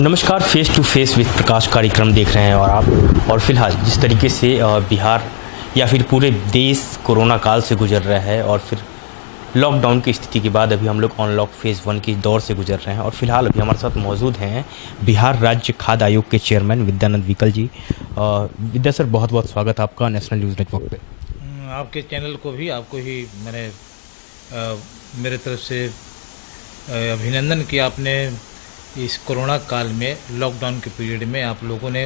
नमस्कार, face to face with प्रकाश कार्यक्रम देख रहे हैं और फिलहाल जिस तरीके से बिहार या फिर पूरे देश कोरोना काल से गुजर रहा है और फिर लॉकडाउन की स्थिति के बाद अभी हम लोग अनलॉक फेज़ 1 की दौर से गुजर रहे हैं और फिलहाल अभी हमारे साथ मौजूद हैं बिहार राज्य खाद्य आयोग के चेयरमैन विद्यानंद विकल जी। विद्या सर, बहुत बहुत स्वागत आपका नेशनल न्यूज़ नेटवर्क पे। आपके चैनल को भी आपको ही मैंने मेरे तरफ से अभिनंदन किया। आपने इस कोरोना काल में लॉकडाउन के पीरियड में आप लोगों ने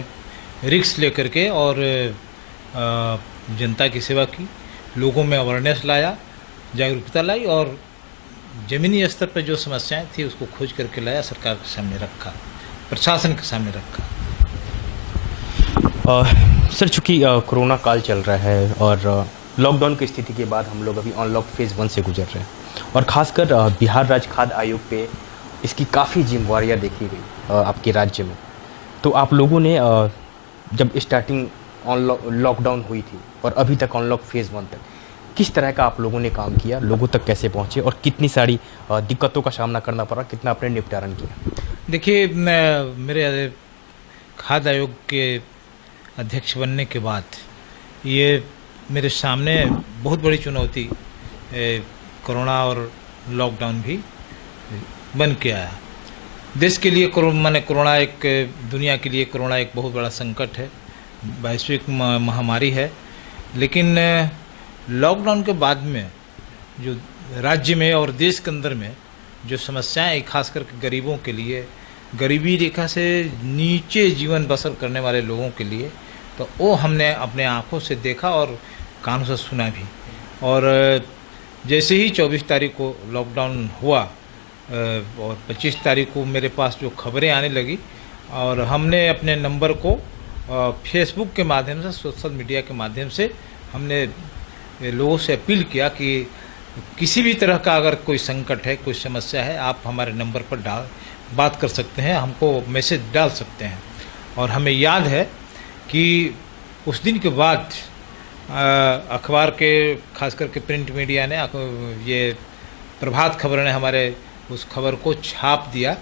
रिस्क लेकर के और जनता की सेवा की, लोगों में अवेयरनेस लाया, जागरूकता लाई और ज़मीनी स्तर पर जो समस्याएं थी उसको खोज करके लाया, सरकार के सामने रखा, प्रशासन के सामने रखा। सर, चूँकि कोरोना काल चल रहा है और लॉकडाउन की स्थिति के बाद हम लोग अभी अनलॉक फेज़ 1 से गुजर रहे हैं और ख़ासकर बिहार राज्य खाद्य आयोग पे इसकी काफ़ी जिम्मेवारियाँ देखी गई आपके राज्य में। तो आप लोगों ने जब स्टार्टिंग लॉकडाउन हुई थी और अभी तक अनलॉक फेज़ 1 तक किस तरह का आप लोगों ने काम किया, लोगों तक कैसे पहुँचे और कितनी सारी दिक्कतों का सामना करना पड़ा, कितना आपने निपटारण किया? देखिए, मेरे खाद्य आयोग के अध्यक्ष बनने के बाद ये मेरे सामने बहुत बड़ी चुनौती कोरोना और लॉकडाउन भी बन के आया। देश के लिए कोरोना एक, दुनिया के लिए कोरोना एक बहुत बड़ा संकट है, वैश्विक महामारी है। लेकिन लॉकडाउन के बाद में जो राज्य में और देश के अंदर में जो समस्याएं, खास करके गरीबों के लिए, गरीबी रेखा से नीचे जीवन बसर करने वाले लोगों के लिए, तो वो हमने अपने आंखों से देखा और कानों से सुना भी। और जैसे ही 24 तारीख को लॉकडाउन हुआ और 25 तारीख को मेरे पास जो खबरें आने लगी और हमने अपने नंबर को फेसबुक के माध्यम से, सोशल मीडिया के माध्यम से हमने लोगों से अपील किया कि किसी भी तरह का अगर कोई संकट है, कोई समस्या है, आप हमारे नंबर पर बात कर सकते हैं, हमको मैसेज डाल सकते हैं। और हमें याद है कि उस दिन के बाद अखबार के, खास करके प्रिंट मीडिया ने, ये प्रभात खबर ने हमारे उस खबर को छाप दिया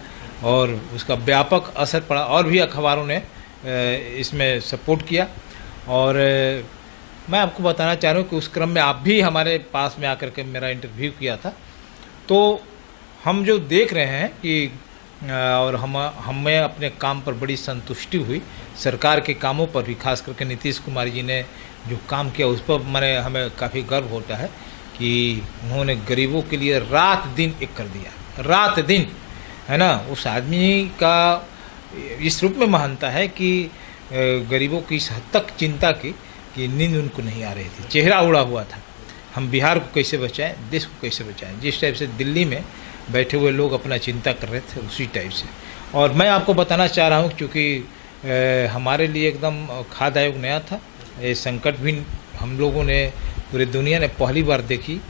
और उसका व्यापक असर पड़ा और भी अखबारों ने इसमें सपोर्ट किया। और मैं आपको बताना चाह रहा हूँ कि उस क्रम में आप भी हमारे पास में आकर के मेरा इंटरव्यू किया था। तो हम जो देख रहे हैं कि और हमें अपने काम पर बड़ी संतुष्टि हुई, सरकार के कामों पर भी, खास करके नीतीश कुमार जी ने जो काम किया उस पर हमें काफ़ी गर्व होता है कि उन्होंने गरीबों के लिए रात दिन एक कर दिया, रात दिन, है ना। उस आदमी का इस रूप में महानता है कि गरीबों की इस हद तक चिंता की कि नींद उनको नहीं आ रही थी, चेहरा उड़ा हुआ था। हम बिहार को कैसे बचाएं, देश को कैसे बचाएं, जिस टाइप से दिल्ली में बैठे हुए लोग अपना चिंता कर रहे थे, उसी टाइप से। और मैं आपको बताना चाह रहा हूँ, क्योंकि हमारे लिए एकदम खाद्य आयोग नया था, ये संकट भी हम लोगों ने, पूरी दुनिया ने पहली बार देखी,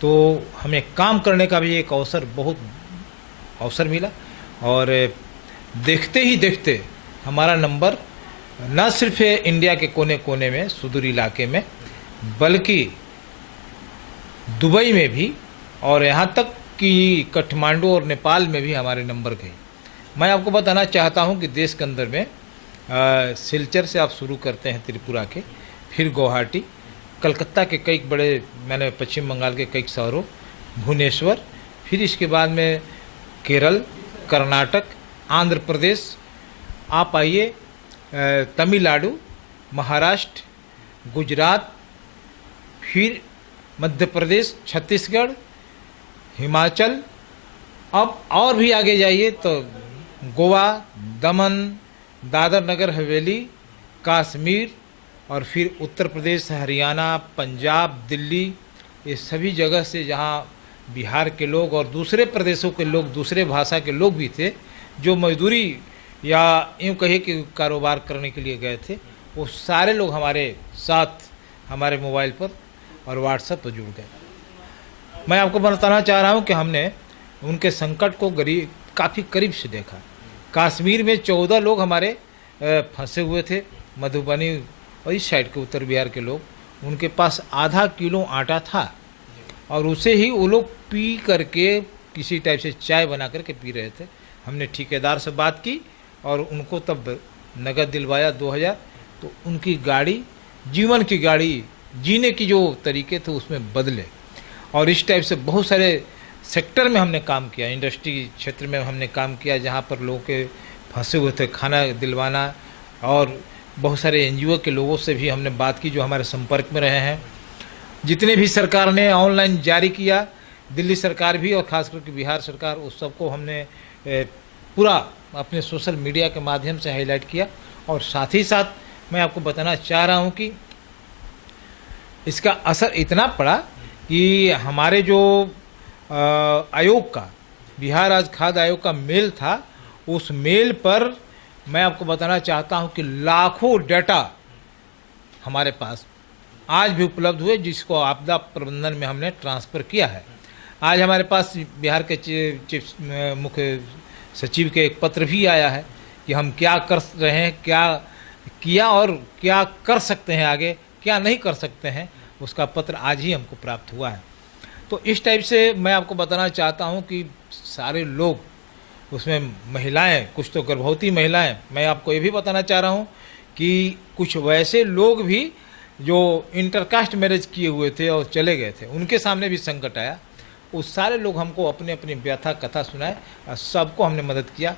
तो हमें काम करने का भी एक बहुत अवसर मिला। और देखते ही देखते हमारा नंबर न सिर्फ इंडिया के कोने कोने में, सुदूर इलाके में, बल्कि दुबई में भी और यहाँ तक कि काठमांडू और नेपाल में भी हमारे नंबर गए। मैं आपको बताना चाहता हूँ कि देश के अंदर में सिलचर से आप शुरू करते हैं त्रिपुरा के, फिर गुवाहाटी, कलकत्ता के कई बड़े, मैंने पश्चिम बंगाल के कई शहरों, भुवनेश्वर, फिर इसके बाद में केरल, कर्नाटक, आंध्र प्रदेश, आप आइए, तमिलनाडु, महाराष्ट्र, गुजरात, फिर मध्य प्रदेश, छत्तीसगढ़, हिमाचल, अब और भी आगे जाइए तो गोवा, दमन, दादर नगर हवेली, कश्मीर, और फिर उत्तर प्रदेश, हरियाणा, पंजाब, दिल्ली, ये सभी जगह से जहाँ बिहार के लोग और दूसरे प्रदेशों के लोग, दूसरे भाषा के लोग भी थे, जो मजदूरी या यूँ कहे कि कारोबार करने के लिए गए थे, वो सारे लोग हमारे साथ हमारे मोबाइल पर और व्हाट्सएप पर जुड़ गए। मैं आपको बताना चाह रहा हूँ कि हमने उनके संकट को काफ़ी करीब से देखा। कश्मीर में 14 लोग हमारे फंसे हुए थे, मधुबनी और इस साइड के उत्तर बिहार के लोग, उनके पास आधा किलो आटा था और उसे ही वो लोग पी करके, किसी टाइप से चाय बना करके पी रहे थे। हमने ठेकेदार से बात की और उनको तब नगद दिलवाया 2000। तो उनकी गाड़ी, जीवन की गाड़ी, जीने की जो तरीके थे उसमें बदले। और इस टाइप से बहुत सारे सेक्टर में हमने काम किया, इंडस्ट्री क्षेत्र में हमने काम किया जहाँ पर लोगों के फंसे हुए थे, खाना दिलवाना। और बहुत सारे एनजीओ के लोगों से भी हमने बात की जो हमारे संपर्क में रहे हैं। जितने भी सरकार ने ऑनलाइन जारी किया, दिल्ली सरकार भी और खास करके बिहार सरकार, उस सबको हमने पूरा अपने सोशल मीडिया के माध्यम से हाईलाइट किया। और साथ ही साथ मैं आपको बताना चाह रहा हूँ कि इसका असर इतना पड़ा कि हमारे जो आयोग का, बिहार राज्य खाद्य आयोग का मेल था, उस मेल पर मैं आपको बताना चाहता हूं कि लाखों डाटा हमारे पास आज भी उपलब्ध हुए, जिसको आपदा प्रबंधन में हमने ट्रांसफ़र किया है। आज हमारे पास बिहार के चीफ मुख्य सचिव के एक पत्र भी आया है कि हम क्या कर रहे हैं, क्या किया और क्या कर सकते हैं आगे, क्या नहीं कर सकते हैं, उसका पत्र आज ही हमको प्राप्त हुआ है। तो इस टाइप से मैं आपको बताना चाहता हूं कि सारे लोग, उसमें महिलाएं, कुछ तो गर्भवती महिलाएं, मैं आपको ये भी बताना चाह रहा हूं कि कुछ वैसे लोग भी जो इंटरकास्ट मैरिज किए हुए थे और चले गए थे, उनके सामने भी संकट आया। उस सारे लोग हमको अपनी अपनी व्यथा कथा सुनाए और सबको हमने मदद किया।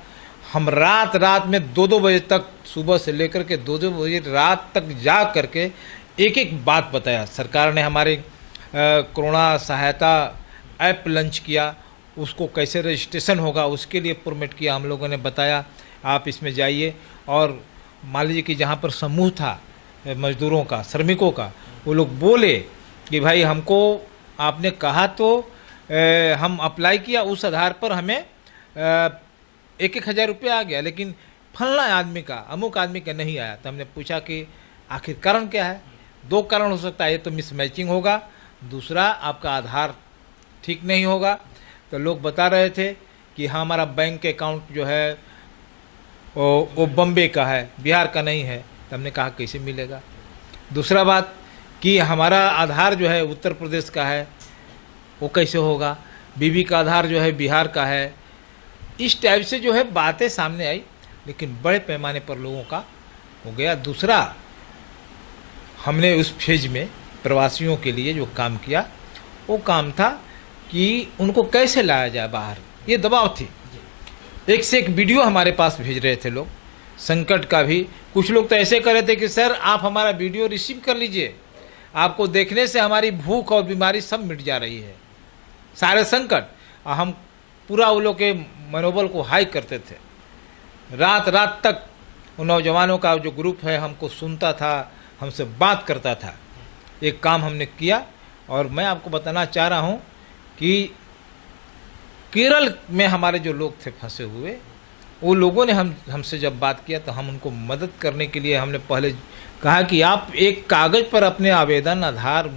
हम रात रात में 2-2 बजे तक, सुबह से लेकर के 2-2 बजे रात तक जाग करके एक एक बात बताया। सरकार ने हमारे कोरोना सहायता ऐप लॉन्च किया, उसको कैसे रजिस्ट्रेशन होगा उसके लिए परमिट किया, हम लोगों ने बताया आप इसमें जाइए। और मान लीजिए कि जहाँ पर समूह था मजदूरों का, श्रमिकों का, वो लोग बोले कि भाई हमको आपने कहा तो हम अप्लाई किया, उस आधार पर हमें 1-1 हज़ार रुपया आ गया, लेकिन फलना आदमी का, अमुक आदमी का नहीं आया। तो हमने पूछा कि आखिर कारण क्या है। 2 कारण हो सकता है, ये तो मिसमैचिंग होगा, दूसरा आपका आधार ठीक नहीं होगा। तो लोग बता रहे थे कि हाँ हमारा बैंक अकाउंट जो है वो बम्बे का है, बिहार का नहीं है। तो हमने कहा कैसे मिलेगा। दूसरा बात कि हमारा आधार जो है उत्तर प्रदेश का है, वो कैसे होगा, बीबी का आधार जो है बिहार का है। इस टाइप से जो है बातें सामने आई, लेकिन बड़े पैमाने पर लोगों का हो गया। दूसरा, हमने उस फेज में प्रवासियों के लिए जो काम किया, वो काम था कि उनको कैसे लाया जाए बाहर, ये दबाव थी। एक से एक वीडियो हमारे पास भेज रहे थे लोग, संकट का भी। कुछ लोग तो ऐसे कर रहे थे कि सर आप हमारा वीडियो रिसीव कर लीजिए, आपको देखने से हमारी भूख और बीमारी सब मिट जा रही है, सारे संकट। और हम पूरा उन लोग के मनोबल को हाई करते थे। रात रात तक उन नौजवानों का जो ग्रुप है हमको सुनता था, हमसे बात करता था। एक काम हमने किया। और मैं आपको बताना चाह रहा हूँ कि केरल में हमारे जो लोग थे फंसे हुए, वो लोगों ने हमसे जब बात किया तो हम उनको मदद करने के लिए हमने पहले कहा कि आप एक कागज़ पर अपने आवेदन, आधार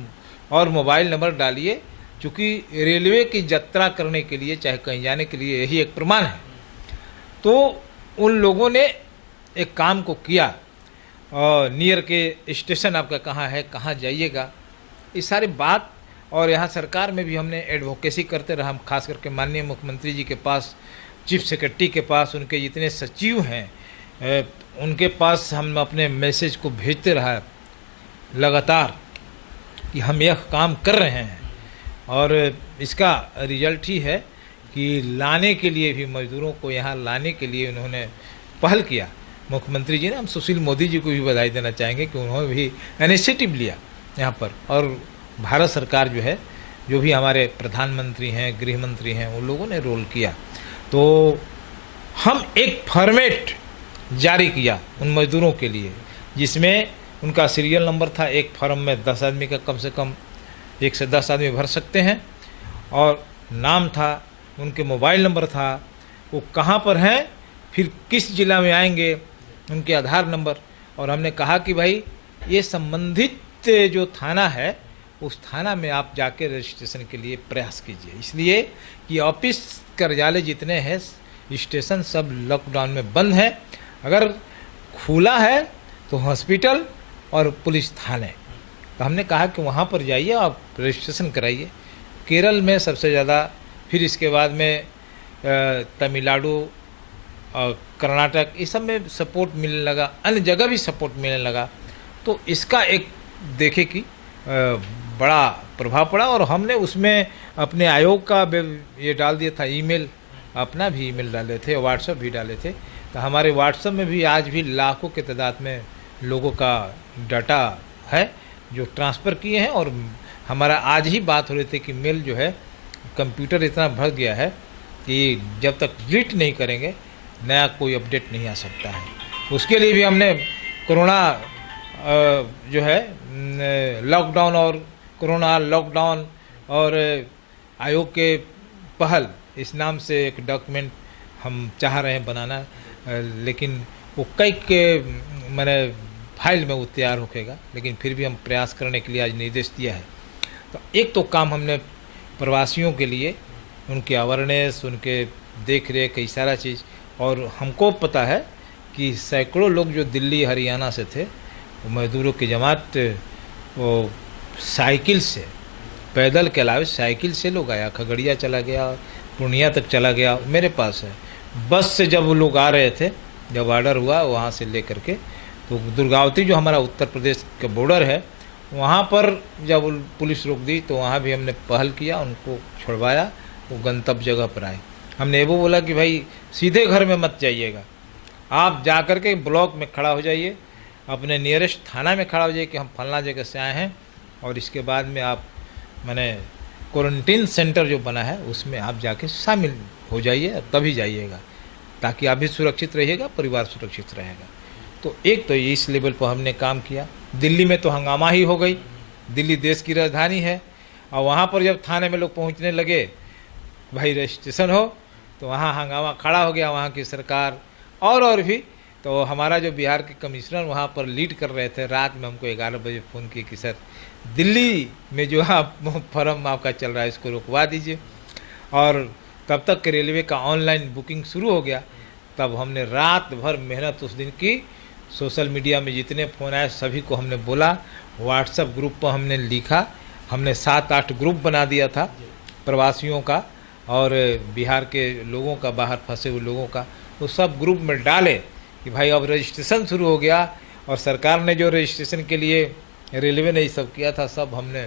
और मोबाइल नंबर डालिए, क्योंकि रेलवे की यात्रा करने के लिए, चाहे कहीं जाने के लिए, यही एक प्रमाण है। तो उन लोगों ने एक काम को किया, और नियर के स्टेशन आपका कहाँ है, कहाँ जाइएगा, ये सारी बात। और यहाँ सरकार में भी हमने एडवोकेसी करते रहा, हम खास करके माननीय मुख्यमंत्री जी के पास, चीफ सेक्रेटरी के पास, उनके जितने सचिव हैं उनके पास हम अपने मैसेज को भेजते रहा लगातार कि हम यह काम कर रहे हैं। और इसका रिजल्ट ही है कि लाने के लिए भी, मजदूरों को यहाँ लाने के लिए उन्होंने पहल किया मुख्यमंत्री जी ने। हम सुशील मोदी जी को भी बधाई देना चाहेंगे कि उन्होंने भी इनिशिएटिव लिया यहाँ पर। और भारत सरकार जो है, जो भी हमारे प्रधानमंत्री हैं, गृह मंत्री हैं, उन लोगों ने रोल किया। तो हम एक फॉर्मेट जारी किया उन मजदूरों के लिए, जिसमें उनका सीरियल नंबर था। एक फॉर्म में 10 आदमी का कम से कम 1 से 10 आदमी भर सकते हैं, और नाम था, उनके मोबाइल नंबर था, वो कहाँ पर हैं, फिर किस जिला में आएंगे, उनके आधार नंबर। और हमने कहा कि भाई ये संबंधित जो थाना है, उस थाना में आप जाके रजिस्ट्रेशन के लिए प्रयास कीजिए, इसलिए कि ऑफिस, कार्यालय जितने हैं, स्टेशन सब लॉकडाउन में बंद है। अगर खुला है तो हॉस्पिटल और पुलिस थाने। तो हमने कहा कि वहाँ पर जाइए, आप रजिस्ट्रेशन कराइए। केरल में सबसे ज़्यादा, फिर इसके बाद में तमिलनाडु और कर्नाटक, इस सब में सपोर्ट मिलने लगा, अन्य जगह भी सपोर्ट मिलने लगा। तो इसका एक देखे कि बड़ा प्रभाव पड़ा। और हमने उसमें अपने आयोग का ये डाल दिया था, ईमेल, अपना भी ईमेल डाले थे, व्हाट्सएप भी डाले थे। तो हमारे व्हाट्सएप में भी आज भी लाखों के तादाद में लोगों का डाटा है जो ट्रांसफ़र किए हैं। और हमारा आज ही बात हो रही थी कि मेल जो है, कंप्यूटर इतना भर गया है कि जब तक डिलीट नहीं करेंगे नया कोई अपडेट नहीं आ सकता है। उसके लिए भी हमने कोरोना जो है लॉकडाउन और कोरोना लॉकडाउन और आयोग के पहल इस नाम से एक डॉक्यूमेंट हम चाह रहे हैं बनाना, लेकिन वो कई के मैंने फाइल में वो तैयार होकेगा, लेकिन फिर भी हम प्रयास करने के लिए आज निर्देश दिया है। तो एक तो काम हमने प्रवासियों के लिए उनकी अवेयरनेस, उनके देख रेख कई सारा चीज़। और हमको पता है कि सैकड़ों लोग जो दिल्ली हरियाणा से थे, वो मजदूरों की जमात वो साइकिल से, पैदल के अलावा साइकिल से लोग आया, खगड़िया चला गया, पूर्णिया तक चला गया। मेरे पास है, बस से जब वो लोग आ रहे थे, जब ऑर्डर हुआ वहाँ से ले करके, तो दुर्गावती जो हमारा उत्तर प्रदेश का बॉर्डर है, वहाँ पर जब पुलिस रोक दी तो वहाँ भी हमने पहल किया, उनको छुड़वाया, वो गंतव्य जगह पर आए। हमने वो बोला कि भाई सीधे घर में मत जाइएगा, आप जा कर के ब्लॉक में खड़ा हो जाइए, अपने नियरेस्ट थाना में खड़ा हो जाइए कि हम फलना जगह से आए हैं, और इसके बाद में आप मैंने क्वारंटीन सेंटर जो बना है उसमें आप जाके शामिल हो जाइए, तभी जाइएगा, ताकि आप भी सुरक्षित रहिएगा, परिवार सुरक्षित रहेगा। तो एक तो इस लेवल पर हमने काम किया। दिल्ली में तो हंगामा ही हो गई, दिल्ली देश की राजधानी है, और वहाँ पर जब थाने में लोग पहुँचने लगे भाई रजिस्ट्रेशन हो, तो वहाँ हंगामा खड़ा हो गया, वहाँ की सरकार और भी। तो हमारा जो बिहार के कमिश्नर वहाँ पर लीड कर रहे थे, रात में हमको 11 बजे फ़ोन किए कि सर दिल्ली में जो आप फॉर्म आपका चल रहा है इसको रुकवा दीजिए। और तब तक के रेलवे का ऑनलाइन बुकिंग शुरू हो गया। तब हमने रात भर मेहनत उस दिन की, सोशल मीडिया में जितने फ़ोन आए सभी को हमने बोला, व्हाट्सएप ग्रुप पर हमने लिखा, हमने 7-8 ग्रुप बना दिया था प्रवासियों का और बिहार के लोगों का, बाहर फंसे हुए लोगों का, वो सब ग्रुप में डाले कि भाई अब रजिस्ट्रेशन शुरू हो गया। और सरकार ने जो रजिस्ट्रेशन के लिए रेलवे ने ये सब किया था, सब हमने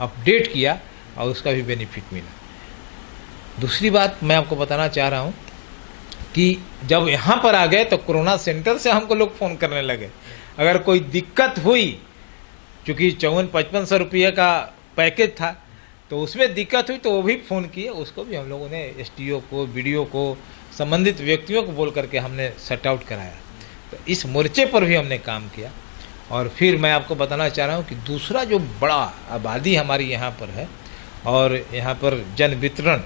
अपडेट किया और उसका भी बेनिफिट मिला। दूसरी बात मैं आपको बताना चाह रहा हूँ कि जब यहाँ पर आ गए तो कोरोना सेंटर से हमको लोग फ़ोन करने लगे, अगर कोई दिक्कत हुई, चूँकि 54-55 रुपये का पैकेज था, तो उसमें दिक्कत हुई तो वो भी फ़ोन किए, उसको भी हम लोगों ने एसटीओ को, बीडीओ को, संबंधित व्यक्तियों को बोल करके हमने सेट आउट कराया। तो इस मोर्चे पर भी हमने काम किया। और फिर मैं आपको बताना चाह रहा हूँ कि दूसरा जो बड़ा आबादी हमारी यहाँ पर है और यहाँ पर जन वितरण,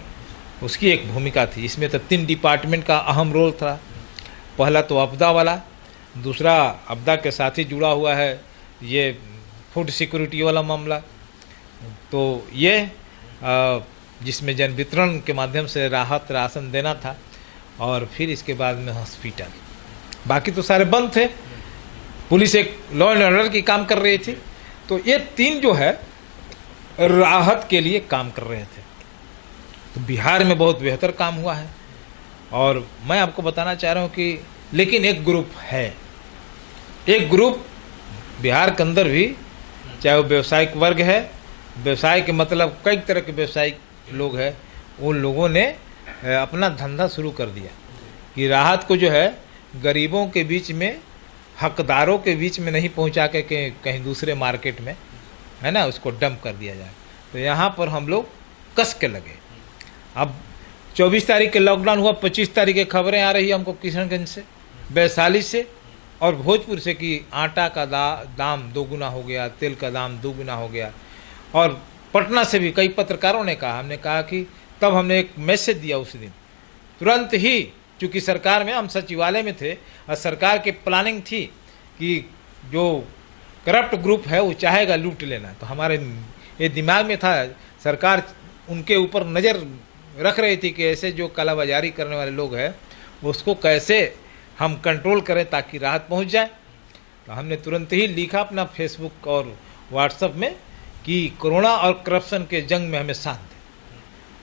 उसकी एक भूमिका थी। इसमें तो 3 डिपार्टमेंट का अहम रोल था। पहला तो आपदा वाला, दूसरा आपदा के साथ ही जुड़ा हुआ है ये फूड सिक्योरिटी वाला मामला, तो ये जिसमें जन वितरण के माध्यम से राहत राशन देना था। और फिर इसके बाद में हॉस्पिटल, बाकी तो सारे बंद थे। पुलिस एक लॉ एंड ऑर्डर की काम कर रही थी। तो ये 3 जो है राहत के लिए काम कर रहे थे। तो बिहार में बहुत बेहतर काम हुआ है। और मैं आपको बताना चाह रहा हूँ कि लेकिन एक ग्रुप है, एक ग्रुप बिहार के अंदर भी, चाहे वो व्यवसायिक वर्ग है, व्यवसाय के मतलब कई तरह के व्यवसायिक लोग हैं, उन लोगों ने अपना धंधा शुरू कर दिया कि राहत को जो है गरीबों के बीच में, हकदारों के बीच में नहीं पहुंचा के कहीं दूसरे मार्केट में, है ना, उसको डंप कर दिया जाए। तो यहाँ पर हम लोग कस के लगे। अब 24 तारीख के लॉकडाउन हुआ, 25 तारीख की खबरें आ रही है हमको किशनगंज से, वैशाली से और भोजपुर से कि आटा का दाम 2 गुना हो गया, तेल का दाम 2 गुना हो गया। और पटना से भी कई पत्रकारों ने कहा, हमने कहा कि तब हमने एक मैसेज दिया उस दिन, तुरंत ही, चूँकि सरकार में हम सचिवालय में थे और सरकार की प्लानिंग थी कि जो करप्ट ग्रुप है वो चाहेगा लूट लेना। तो हमारे ये दिमाग में था, सरकार उनके ऊपर नज़र रख रही थी कि ऐसे जो कालाबाजारी करने वाले लोग हैं उसको कैसे हम कंट्रोल करें ताकि राहत पहुंच जाए। तो हमने तुरंत ही लिखा अपना फेसबुक और व्हाट्सएप में कि कोरोना और करप्शन के जंग में हमें साथ दें।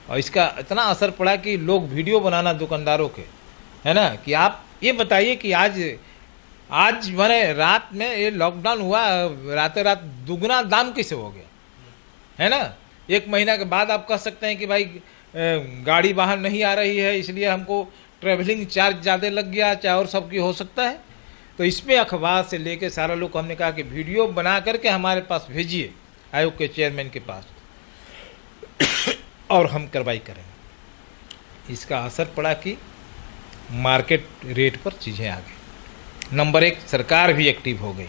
और इसका इतना असर पड़ा कि लोग वीडियो बनाना दुकानदारों के, है ना, कि आप ये बताइए कि आज मैंने रात में ये लॉकडाउन हुआ, रातों रात दुगना दाम कैसे हो गया, है ना। 1 महीना के बाद आप कह सकते हैं कि भाई गाड़ी बाहर नहीं आ रही है, इसलिए हमको ट्रैवलिंग चार्ज ज़्यादा लग गया, चाहे और सब की हो सकता है। तो इसमें अखबार से लेके सारा लोग, हमने कहा कि वीडियो बना करके हमारे पास भेजिए आयोग के चेयरमैन के पास और हम कार्रवाई करेंगे। इसका असर पड़ा कि मार्केट रेट पर चीज़ें आ गई। नंबर 1, सरकार भी एक्टिव हो गई।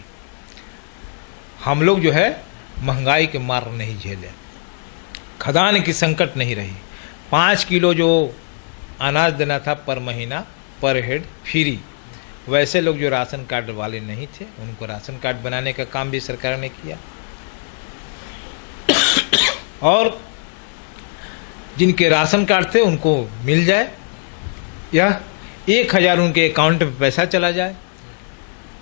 हम लोग जो है महंगाई के मार नहीं झेले, खदान की संकट नहीं रही। 5 किलो जो अनाज देना था पर महीना पर हेड फ्री, वैसे लोग जो राशन कार्ड वाले नहीं थे उनको राशन कार्ड बनाने का काम भी सरकार ने किया। और जिनके राशन कार्ड थे उनको मिल जाए, या 1000 उनके अकाउंट में पैसा चला जाए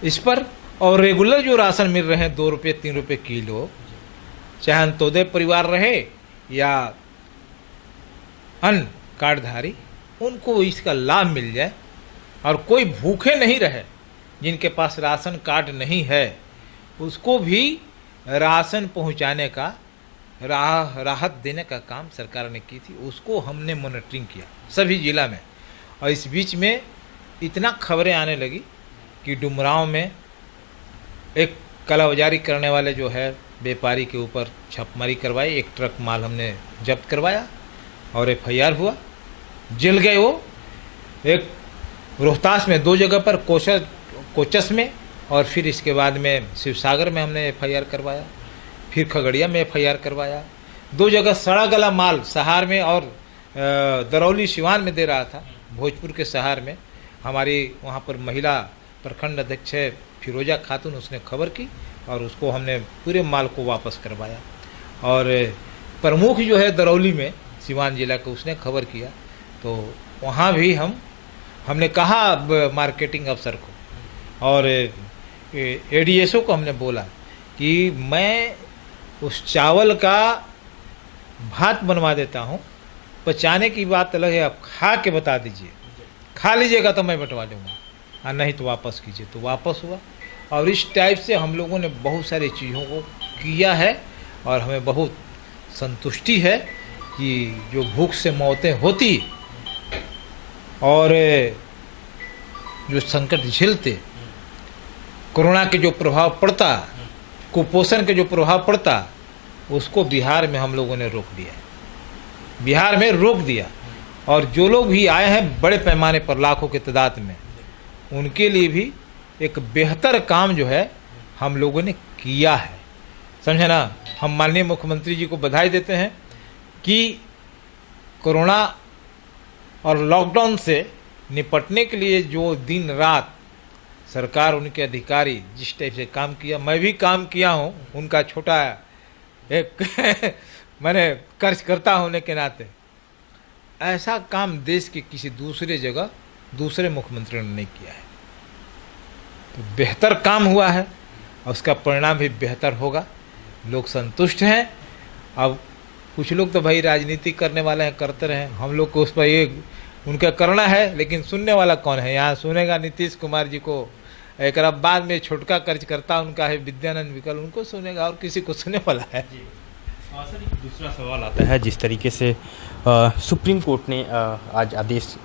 इस पर। और रेगुलर जो राशन मिल रहे हैं 2 रुपये 3 रुपये किलो, चाहे अंत्योदय परिवार रहे या अन्य कार्डधारी, उनको इसका लाभ मिल जाए और कोई भूखे नहीं रहे। जिनके पास राशन कार्ड नहीं है उसको भी राशन पहुंचाने का, राहत देने का काम सरकार ने की थी। उसको हमने मॉनिटरिंग किया सभी जिला में। और इस बीच में इतना खबरें आने लगी कि डुमरांव में एक कालाबाजारी करने वाले जो है व्यापारी के ऊपर छापेमारी करवाई, 1 ट्रक माल हमने जब्त करवाया और FIR हुआ, जेल गए वो। एक रोहतास में 2 जगह पर, कोचस में, और फिर इसके बाद में शिवसागर में हमने FIR करवाया, फिर खगड़िया में FIR करवाया। 2 जगह सड़ा गला माल सहार में और दरौली सिवान में दे रहा था। भोजपुर के सहार में हमारी वहाँ पर महिला प्रखंड अध्यक्ष है फिरोजा खातून, उसने खबर की और उसको हमने पूरे माल को वापस करवाया। और प्रमुख जो है दरौली में सिवान जिला का, उसने खबर किया, तो वहाँ भी हमने कहा मार्केटिंग अफसर को और ADSO को हमने बोला कि मैं उस चावल का भात बनवा देता हूँ, पचाने की बात अलग है, आप खा के बता दीजिए, खा लीजिएगा तो मैं बंटवा दूँगा, और नहीं तो वापस कीजिए। तो वापस हुआ। और इस टाइप से हम लोगों ने बहुत सारी चीज़ों को किया है और हमें बहुत संतुष्टि है कि जो भूख से मौतें होती और जो संकट झेलते, कोरोना के जो प्रभाव पड़ता, कुपोषण के जो प्रभाव पड़ता, उसको बिहार में हम लोगों ने रोक दिया, बिहार में रोक दिया। और जो लोग भी आए हैं बड़े पैमाने पर लाखों की तादाद में, उनके लिए भी एक बेहतर काम जो है हम लोगों ने किया है, समझे ना। हम माननीय मुख्यमंत्री जी को बधाई देते हैं कि कोरोना और लॉकडाउन से निपटने के लिए जो दिन रात सरकार, उनके अधिकारी जिस टाइप से काम किया, मैं भी काम किया हूँ उनका छोटा एक मैंने कार्यकर्ता होने के नाते, ऐसा काम देश के किसी दूसरे जगह दूसरे मुख्यमंत्री ने नहीं किया है। तो बेहतर काम हुआ है और उसका परिणाम भी बेहतर होगा। लोग संतुष्ट हैं। अब कुछ लोग तो भाई राजनीति करने वाले हैं, करते रहे, हम लोग को उस पर ये उनका करना है, लेकिन सुनने वाला कौन है? यहाँ सुनेगा नीतीश कुमार जी को, एक बाद में छोटका कार्यकर्ता उनका है विद्यानंद विकल, उनको सुनेगा, और किसी को सुनने वाला है। सर एक दूसरा सवाल आता है, जिस तरीके से सुप्रीम कोर्ट ने आज आदेश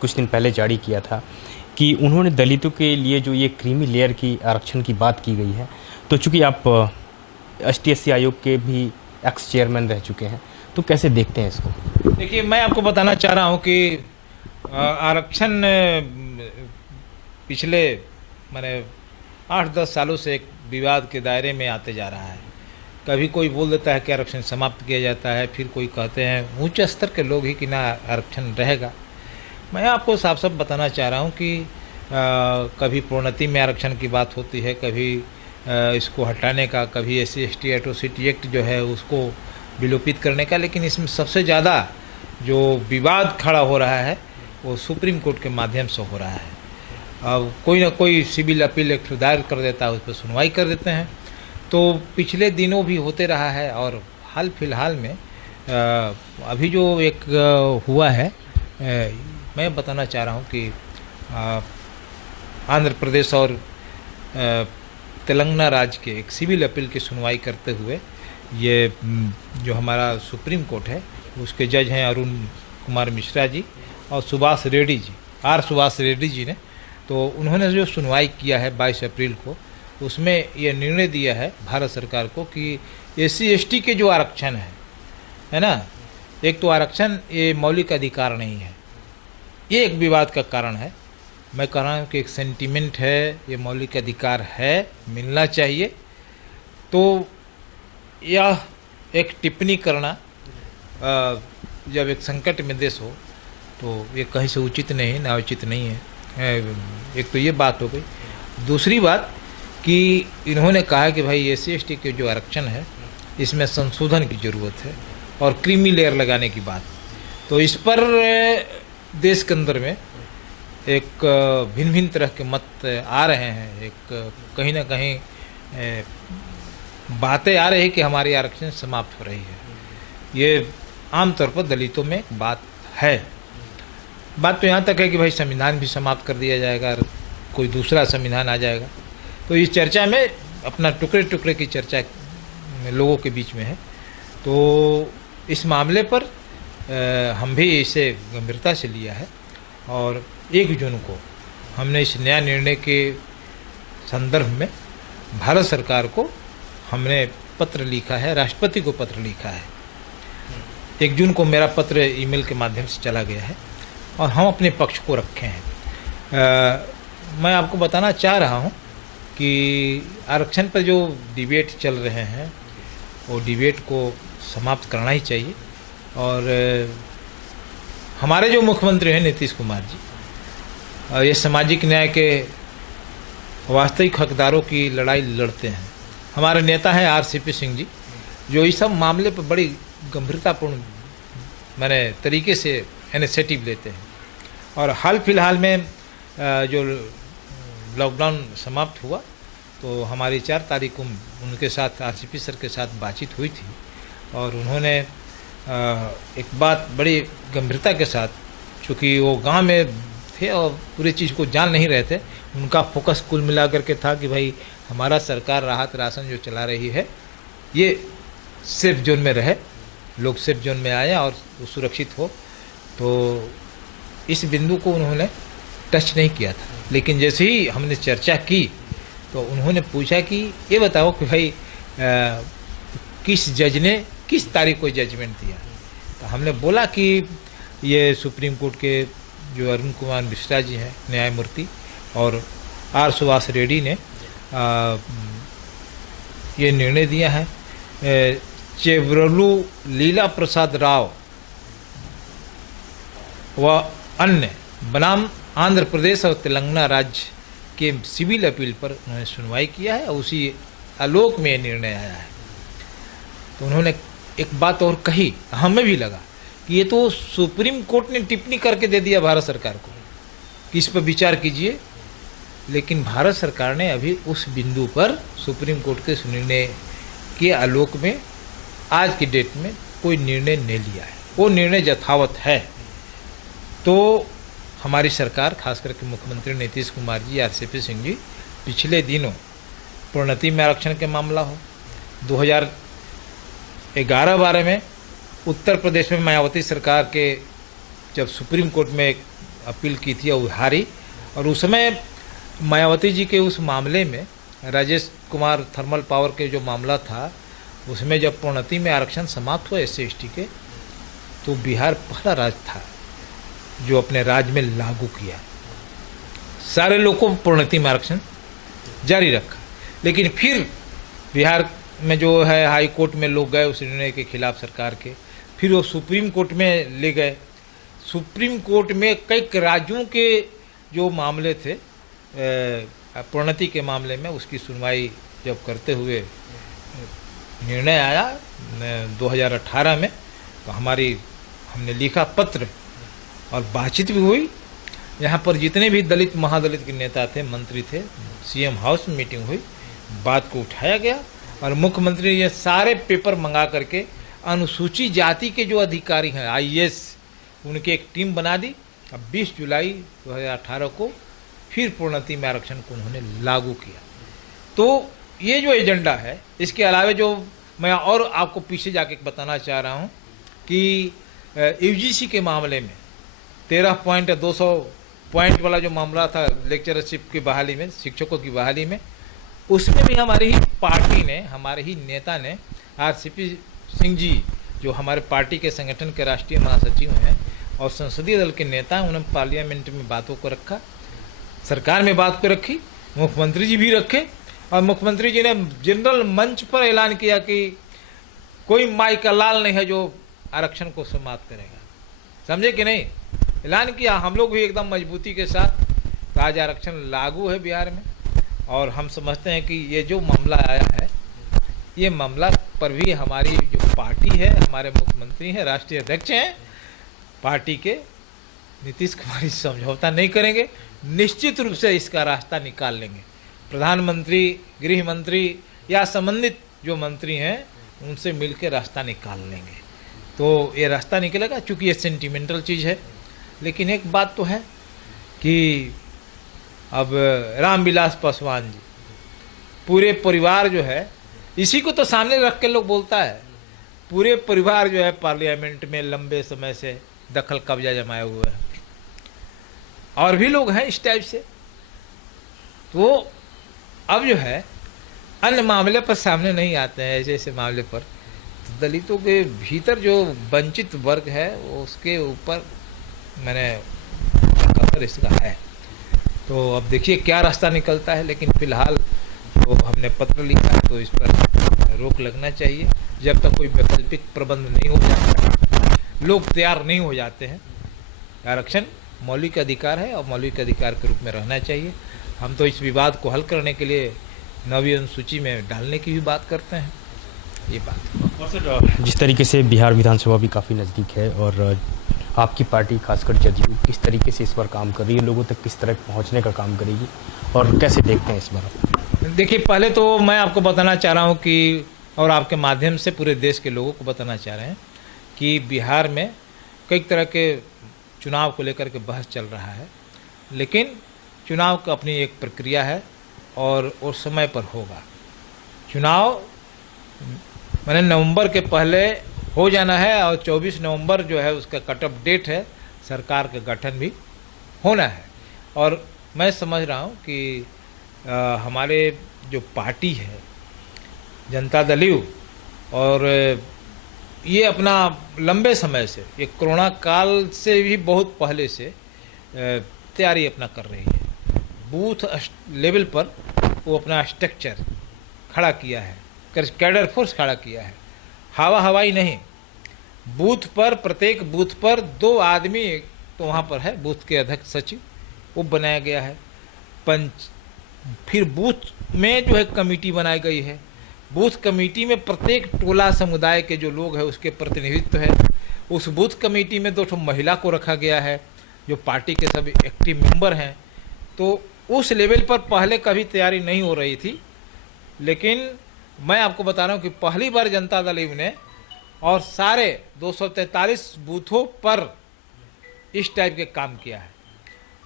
कुछ दिन पहले जारी किया था कि उन्होंने दलितों के लिए जो ये क्रीमी लेयर की आरक्षण की बात की गई है, तो चूंकि आप ST/SC आयोग के भी एक्स चेयरमैन रह चुके हैं, तो कैसे देखते हैं इसको? देखिए, मैं आपको बताना चाह रहा हूँ कि आरक्षण पिछले मैंने 8-10 सालों से एक विवाद के दायरे में आते जा रहा है। कभी कोई बोल देता है कि आरक्षण समाप्त किया जाता है, फिर कोई कहते हैं उच्च स्तर के लोग ही कि ना आरक्षण रहेगा। मैं आपको साफ साफ बताना चाह रहा हूँ कि कभी प्रोन्नति में आरक्षण की बात होती है, कभी इसको हटाने का, कभी SC/ST एट्रोसिटी एक्ट जो है उसको विलोपित करने का, लेकिन इसमें सबसे ज़्यादा जो विवाद खड़ा हो रहा है वो सुप्रीम कोर्ट के माध्यम से हो रहा है। अब कोई ना कोई सिविल अपील एक्ट दायर कर देता है, उस पर सुनवाई कर देते हैं। तो पिछले दिनों भी होते रहा है, और हाल फिलहाल में अभी जो एक हुआ है, मैं बताना चाह रहा हूँ कि आंध्र प्रदेश और तेलंगाना राज्य के एक सिविल अपील की सुनवाई करते हुए ये जो हमारा सुप्रीम कोर्ट है उसके जज हैं अरुण कुमार मिश्रा जी और सुभाष रेड्डी जी, सुभाष रेड्डी जी ने, तो उन्होंने जो सुनवाई किया है 22 अप्रैल को, उसमें ये निर्णय दिया है भारत सरकार को कि SC/ST के जो आरक्षण है ना, एक तो आरक्षण ये मौलिक अधिकार नहीं है, ये एक विवाद का कारण है। मैं कह रहा हूँ कि एक सेंटीमेंट है, ये मौलिक अधिकार है, मिलना चाहिए। तो यह एक टिप्पणी करना जब एक संकट में देश हो तो ये कहीं से उचित नहीं, ना उचित नहीं है। एक तो ये बात हो गई। दूसरी बात कि इन्होंने कहा कि भाई SC/ST के जो आरक्षण है इसमें संशोधन की ज़रूरत है और क्रीमी लेयर लगाने की बात, तो इस पर देश के अंदर में एक भिन्न भिन्न तरह के मत आ रहे हैं। एक कहीं ना कहीं बातें आ रही है कि हमारी आरक्षण समाप्त हो रही है। ये आमतौर पर दलितों में बात है। बात तो यहाँ तक है कि भाई संविधान भी समाप्त कर दिया जाएगा और कोई दूसरा संविधान आ जाएगा। तो इस चर्चा में अपना टुकड़े टुकड़े की चर्चा लोगों के बीच में है। तो इस मामले पर हम भी इसे गंभीरता से लिया है और 1 जून को हमने इस नया निर्णय के संदर्भ में भारत सरकार को हमने पत्र लिखा है, राष्ट्रपति को पत्र लिखा है। 1 जून को मेरा पत्र ईमेल के माध्यम से चला गया है और हम अपने पक्ष को रखे हैं। मैं आपको बताना चाह रहा हूँ कि आरक्षण पर जो डिबेट चल रहे हैं वो डिबेट को समाप्त करना ही चाहिए। और हमारे जो मुख्यमंत्री हैं नीतीश कुमार जी, ये सामाजिक न्याय के वास्तविक हकदारों की लड़ाई लड़ते हैं। हमारे नेता हैं RCP सिंह जी, जो इस सब मामले पर बड़ी गंभीरतापूर्ण तरीके से इनिशिएटिव लेते हैं। और हाल फिलहाल में जो लॉकडाउन समाप्त हुआ तो हमारी 4 तारीख को उनके साथ RCP सर के साथ बातचीत हुई थी और उन्होंने एक बात बड़ी गंभीरता के साथ, चूँकि वो गांव में थे और पूरी चीज़ को जान नहीं रहे थे, उनका फोकस कुल मिलाकर के था कि भाई हमारा सरकार राहत राशन जो चला रही है ये सेफ जोन में रहे, लोग सेफ जोन में आए और सुरक्षित हो। तो इस बिंदु को उन्होंने टच नहीं किया था। लेकिन जैसे ही हमने चर्चा की तो उन्होंने पूछा कि ये बताओ कि भाई किस जज ने किस तारीख को जजमेंट दिया। तो हमने बोला कि ये सुप्रीम कोर्ट के जो अरुण कुमार मिश्रा जी हैं न्यायमूर्ति और सुभाष रेड्डी ने ये निर्णय दिया है। चेब्रलू लीला प्रसाद राव व अन्य बनाम आंध्र प्रदेश और तेलंगाना राज्य के सिविल अपील पर उन्होंने सुनवाई किया है और उसी आलोक में निर्णय आया है। तो उन्होंने एक बात और कही, हमें भी लगा कि ये तो सुप्रीम कोर्ट ने टिप्पणी करके दे दिया भारत सरकार को कि इस पर विचार कीजिए, लेकिन भारत सरकार ने अभी उस बिंदु पर सुप्रीम कोर्ट के निर्णय के आलोक में आज की डेट में कोई निर्णय नहीं लिया है। वो निर्णय यथावत है। तो हमारी सरकार, खास करके मुख्यमंत्री नीतीश कुमार जी, RCP सिंह जी, पिछले दिनों प्रोन्नति में आरक्षण के मामला हो, 2011-12 में उत्तर प्रदेश में मायावती सरकार के जब सुप्रीम कोर्ट में एक अपील की थी और हारी, और उस समय मायावती जी के उस मामले में राजेश कुमार थर्मल पावर के जो मामला था उसमें जब प्रोन्नति में आरक्षण समाप्त हुआ SC/ST के, तो बिहार पहला राज्य था जो अपने राज्य में लागू किया। सारे लोगों को प्रोन्नति में आरक्षण जारी रखा, लेकिन फिर बिहार में जो है हाई कोर्ट में लोग गए उस निर्णय के खिलाफ सरकार के, फिर वो सुप्रीम कोर्ट में ले गए। सुप्रीम कोर्ट में कई राज्यों के जो मामले थे प्रोन्नति के मामले में, उसकी सुनवाई जब करते हुए निर्णय आया 2018 में, तो हमने लिखा पत्र और बातचीत भी हुई। यहाँ पर जितने भी दलित महादलित के नेता थे, मंत्री थे, CM हाउस में मीटिंग हुई, बात को उठाया गया और मुख्यमंत्री ये सारे पेपर मंगा करके अनुसूचित जाति के जो अधिकारी हैं IAS, उनकी एक टीम बना दी। अब 20 जुलाई 2018 को फिर प्रोन्नति में आरक्षण को उन्होंने लागू किया। तो ये जो एजेंडा है, इसके अलावा जो मैं और आपको पीछे जाके बताना चाह रहा हूँ कि यूजीसी के मामले में 13 पॉइंट या 200 पॉइंट वाला जो मामला था लेक्चरशिप की बहाली में, शिक्षकों की बहाली में, उसमें भी हमारी ही पार्टी ने, हमारे ही नेता ने, आरसीपी सिंह जी जो हमारे पार्टी के संगठन के राष्ट्रीय महासचिव हैं और संसदीय दल के नेता हैं, उन्होंने पार्लियामेंट में बातों को रखा, सरकार में बात को रखी, मुख्यमंत्री जी भी रखे और मुख्यमंत्री जी ने जनरल मंच पर ऐलान किया कि कोई माई का लाल नहीं है जो आरक्षण को समाप्त करेगा। समझे कि नहीं? ऐलान किया। हम लोग भी एकदम मजबूती के साथ, तो आज आरक्षण लागू है बिहार में। और हम समझते हैं कि ये जो मामला आया है, ये मामला पर भी हमारी जो पार्टी है, हमारे मुख्यमंत्री हैं, राष्ट्रीय अध्यक्ष हैं पार्टी के, नीतीश कुमार समझौता नहीं करेंगे, निश्चित रूप से इसका रास्ता निकाल लेंगे। प्रधानमंत्री, गृह मंत्री या संबंधित जो मंत्री हैं उनसे मिलकर रास्ता निकाल लेंगे। तो ये रास्ता निकलेगा, चूँकि ये सेंटिमेंटल चीज़ है। लेकिन एक बात तो है कि अब रामविलास पासवान जी, पूरे परिवार जो है, इसी को तो सामने रख के लोग बोलता है, पूरे परिवार जो है पार्लियामेंट में लंबे समय से दखल कब्जा जमाए हुए हैं। और भी लोग हैं इस टाइप से। तो अब जो है अन्य मामले पर सामने नहीं आते हैं, ऐसे ऐसे मामले पर। तो दलितों के भीतर जो वंचित वर्ग है उसके ऊपर मैंने कसर इसका है। तो अब देखिए क्या रास्ता निकलता है। लेकिन फिलहाल तो हमने पत्र लिखा है, तो इस पर रोक लगना चाहिए जब तक कोई वैकल्पिक प्रबंध नहीं हो जाता, लोग तैयार नहीं हो जाते हैं। आरक्षण मौलिक अधिकार है और मौलिक अधिकार के रूप में रहना चाहिए। हम तो इस विवाद को हल करने के लिए 9वीं अनुसूची में डालने की भी बात करते हैं। ये बात। और सर, जिस तरीके से बिहार विधानसभा भी काफ़ी नज़दीक है और आपकी पार्टी खासकर जदयू किस तरीके से इस पर काम कर रही है, लोगों तक किस तरह पहुंचने का काम करेगी और कैसे देखते हैं इस बार? देखिए, पहले तो मैं आपको बताना चाह रहा हूँ कि, और आपके माध्यम से पूरे देश के लोगों को बताना चाह रहे हैं कि बिहार में कई तरह के चुनाव को लेकर के बहस चल रहा है। लेकिन चुनाव का अपनी एक प्रक्रिया है और समय पर होगा। चुनाव मैंने नवंबर के पहले हो जाना है और 24 नवंबर जो है उसका कट ऑफ डेट है। सरकार का गठन भी होना है। और मैं समझ रहा हूँ कि हमारे जो पार्टी है जनता दल यू, और ये अपना लंबे समय से, ये कोरोना काल से भी बहुत पहले से तैयारी अपना कर रही है। बूथ लेवल पर वो अपना स्ट्रक्चर खड़ा किया है, कैडर फोर्स खड़ा किया है। हवाई नहीं, बूथ पर, प्रत्येक बूथ पर 2 आदमी तो वहाँ पर है, बूथ के अध्यक्ष सचिव, वो बनाया गया है। फिर बूथ में जो है कमेटी बनाई गई है। बूथ कमेटी में प्रत्येक टोला समुदाय के जो लोग हैं उसके प्रतिनिधित्व है। उस बूथ कमेटी में 2 महिला को रखा गया है जो पार्टी के सभी एक्टिव मेंबर हैं। तो उस लेवल पर पहले कभी तैयारी नहीं हो रही थी। लेकिन मैं आपको बता रहा हूँ कि पहली बार जनता दल यू ने और सारे 243 बूथों पर इस टाइप के काम किया है।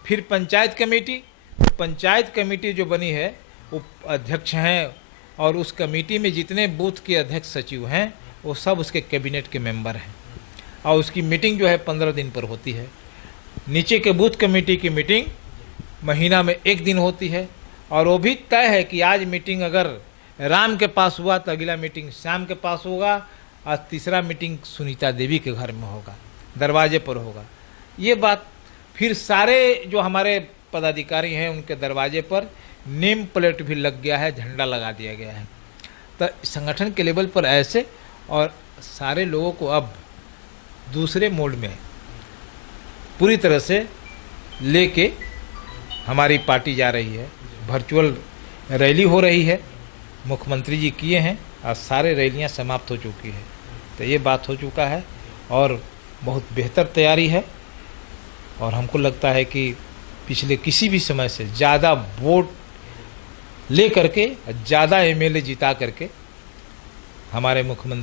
फिर पंचायत कमेटी जो बनी है वो अध्यक्ष हैं, और उस कमेटी में जितने बूथ के अध्यक्ष सचिव हैं वो सब उसके कैबिनेट के मेंबर हैं। और उसकी मीटिंग जो है 15 दिन पर होती है। नीचे के बूथ कमेटी की मीटिंग महीना में 1 दिन होती है। और वो भी तय है कि आज मीटिंग अगर राम के पास हुआ तो अगला मीटिंग श्याम के पास होगा, और तीसरा मीटिंग सुनीता देवी के घर में होगा, दरवाजे पर होगा। ये बात फिर सारे जो हमारे पदाधिकारी हैं उनके दरवाजे पर नेम प्लेट भी लग गया है, झंडा लगा दिया गया है। तो संगठन के लेवल पर ऐसे, और सारे लोगों को अब दूसरे मोड में पूरी तरह से लेके हमारी पार्टी जा रही है। वर्चुअल रैली हो रही है, मुख्यमंत्री जी किए हैं और सारे रैलियां समाप्त हो चुकी है। तो ये बात हो चुका है और बहुत बेहतर तैयारी है। और हमको लगता है कि पिछले किसी भी समय से ज़्यादा वोट ले करके, ज़्यादा एमएलए जिता करके हमारे मुख्यमंत्री